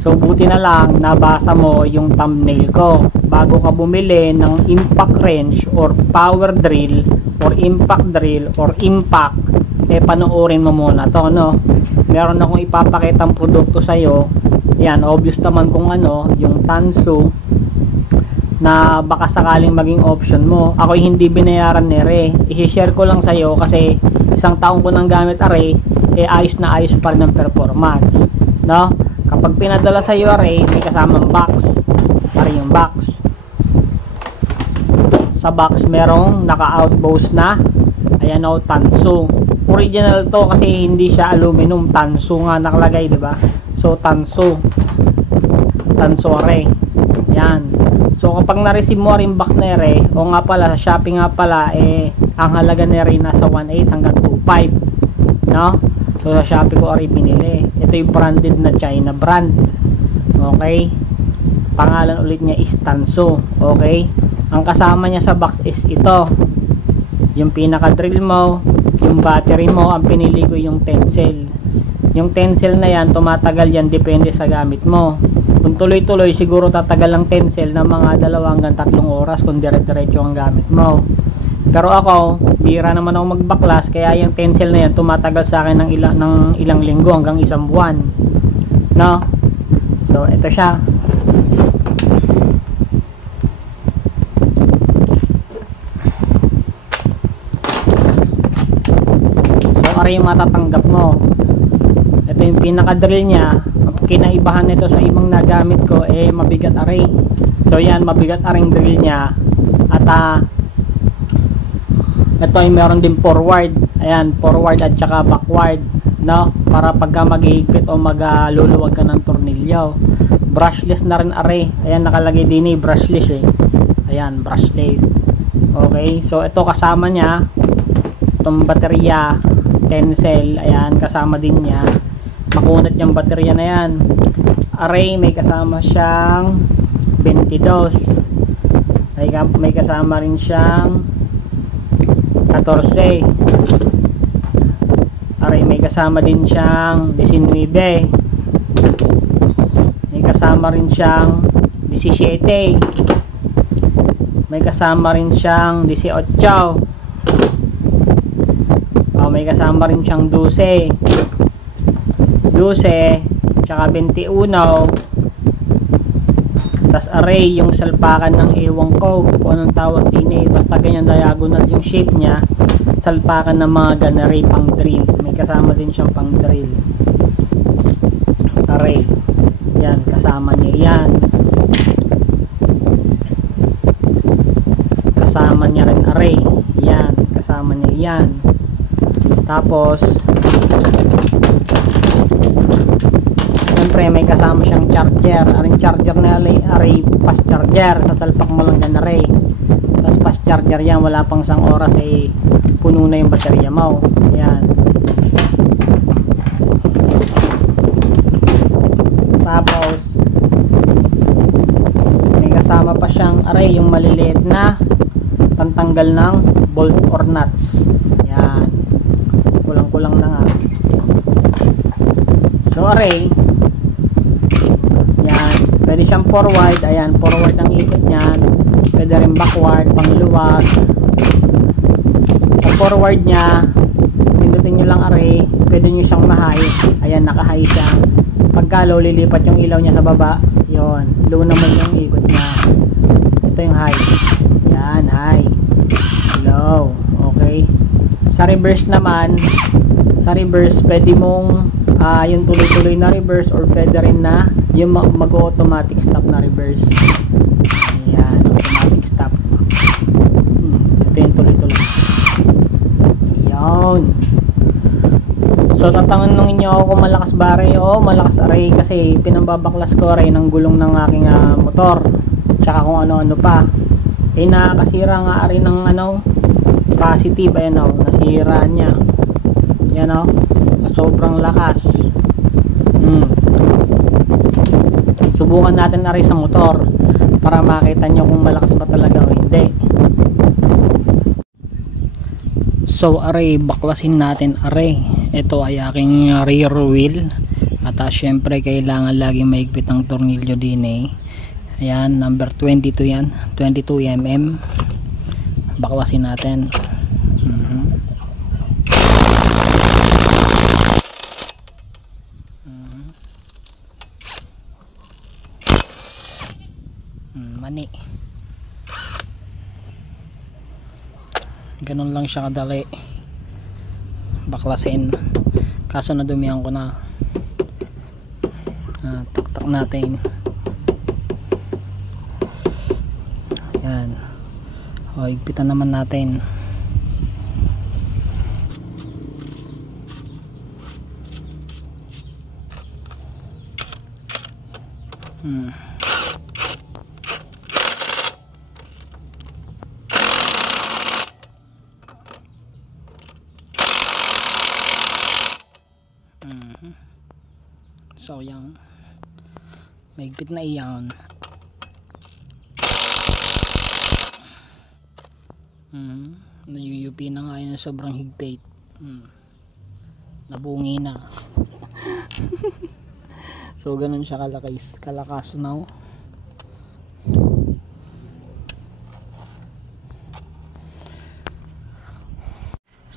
So buti na lang nabasa mo yung thumbnail ko. Bago ka bumili ng impact wrench or power drill or impact drill or impact, panoorin mo muna to, no? Meron akong ipapakitang produkto sa'yo. Yan, obvious naman kung ano, yung Tansu, na baka sakaling maging option mo. Ako hindi binayaran ni Re. I-share ko lang sa'yo kasi isang taong ko nang gamit Re, ayos na ayos pa rin ng performance, no? Kapag pinadala sa iyo Re, may kasamang box. Pare yung box. Sa box merong naka-outbox na, ayan o, Tansu. Original to kasi hindi siya aluminum. Tansu nga nakalagay, di ba? So Tansu Re. Yan. So kapag na-receive mo rin box na Re, o nga pala sa Shopee nga pala, ang halaga na rin nasa 1.8 hanggang 2.5, no? So sa Shopee ko rin binili. Ito yung branded na China brand. Okay? Pangalan ulit niya is Tansu. Okay? Ang kasama niya sa box is ito. Yung pinaka drill mo, yung battery mo, ang pinili ko yung Tencel. Yung Tencel na yan, tumatagal yan depende sa gamit mo. Kung tuloy-tuloy, siguro tatagal ang Tencel ng mga 2 hanggang 3 oras kung dire-diretso ang gamit mo. Pero ako, bira naman ako magbaklas, kaya yung Tencel na yan tumatagal sa akin ng ilang linggo hanggang 1 buwan, no? So ito siya. So ari yung matatanggap mo. Ito yung pinaka drill niya. Kinaibahan nito sa ibang nagamit ko, mabigat ari. So yan, mabigat aring drill niya. At ito ay meron din forward. Ayan, forward at saka backward, no? Para pagka maghihigpit o magluluwag ka ng tornilyo. Brushless na rin are. Ayan, nakalagay din brushless Ayan, brushless. Okay, so ito kasama niya itong baterya Tencel. Ayan, kasama din niya. Makunat yung baterya na yan. Array, may kasama siyang 22. May kasama rin siyang 14. Aray, may kasama din siyang 19. May kasama rin siyang 17. May kasama rin siyang 18. May kasama rin siyang 12. 12 tsaka 21. Tas array, yung salpakan ng ewan ko kung anong tawag din basta ganyan diagonal yung shape niya. Salpakan ng mga ganari pang drill. May kasama din siyang pang drill. Array, yan, kasama niya yan. Kasama niya rin array, yan, kasama niya yan. Tapos siyempre may kasama siyang charger. Aring charger na array, fast charger. Sasalpak mo lang yan array. Tapos fast charger yan, wala pang 1 oras puno na yung baterya mo. Ayan. Tapos may kasama pa siyang array, yung maliliit na pantanggal ng bolt or nuts. Ayan. Kulang-kulang na nga. So array, yan, pwede siyang forward. Ayan, forward ang ikot niyan. Pwede rin backward, pangluwag. Sa forward niya, pindutin nyo lang array. Pwede nyo siyang ma-high. Ayan, naka-high siya. Pagka low, lilipat yung ilaw niya sa baba. Yun, low naman yung ikot niya. Ito yung high. Yan, high, low. Okay. Sa reverse naman, sa reverse pwede mong yung tuloy-tuloy na reverse or pwede rin na yung mag-automatic stop na reverse. Ayan, automatic stop. Ito yung tuloy-tuloy. Ayan. So tatanungin nyo ako kung malakas ba array. Oo, malakas array kasi pinambabaklas ko array ng gulong ng aking motor. Tsaka kung ano-ano pa. Nakakasira nga array ng positive. Ayan nasira niya. Yan sobrang lakas. Subukan natin na rin sa motor para makita nyo kung malakas ba talaga o hindi. So array, baklasin natin array. Ito ay aking rear wheel. At syempre kailangan laging maigpit ang tornilyo din eh. Ayan, number 22 yan, 22 mm. Baklasin natin. Mani. Ganun lang siya kadali baklasin, kaso nadumihan ko na. Taktak natin. Yan, higpitan naman natin. So yan, mahigpit na iyan. Nayuyupi na nga yun, sobrang higpit. Nabungi na. So ganun siya kalakas now.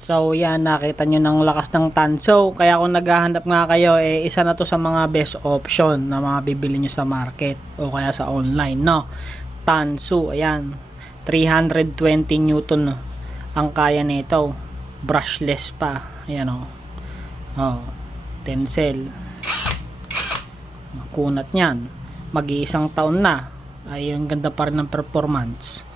So yan, nakita nyo ng lakas ng tanso. Kaya kung naghahanap nga kayo, isa na to sa mga best option na mga bibili nyo sa market o kaya sa online, no? Tanso, ayan, 320 Newton ang kaya nito, brushless pa. Ayan tensel, kunat nyan, mag-iisang taon na ay yung ganda pa rin ng performance.